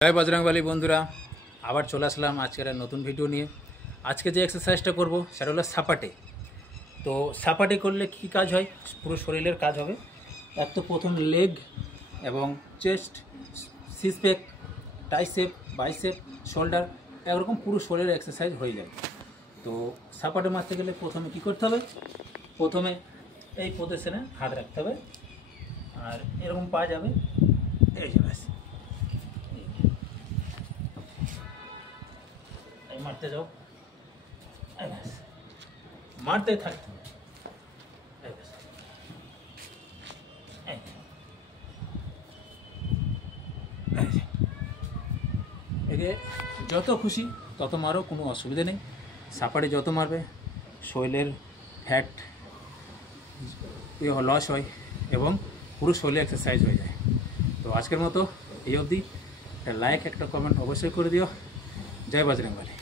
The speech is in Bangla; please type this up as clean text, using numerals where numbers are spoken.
জয় বজরংবলী বন্ধুরা, আবার চলে আসলাম আজকের নতুন ভিডিও নিয়ে। আজকে যে এক্সারসাইজটা করব সেটা হলো সাপাটে। তো সাপাটে করলে কী কাজ হয়, পুরো শরীরের কাজ হবে। এক তো প্রথম লেগ এবং চেস্ট, সিসপ্যাক, ট্রাইসেপ, বাইসেপ, শোল্ডার, এরকম পুরো শরীরের এক্সারসাইজ হয়ে যায়। তো সাপাটে মারতে গেলে প্রথমে কী করতে হবে, প্রথমে এই পজিশনে হাত রাখতে হবে আর এরকম পা যাবে, এই যে ব্যাস মারতে যাও, মারতে থাকতে হবে। একে যত খুশি তত মারো, কোনো অসুবিধা নেই। সাপাটে যত মারবে শরীরের ফ্যাট লস হয় এবং পুরো শরীরে এক্সারসাইজ হয়ে যায়। তো আজকের মতো এই অবধি। একটা লাইক, একটা কমেন্ট অবশ্যই করে দিও। জয় বজরংবলী।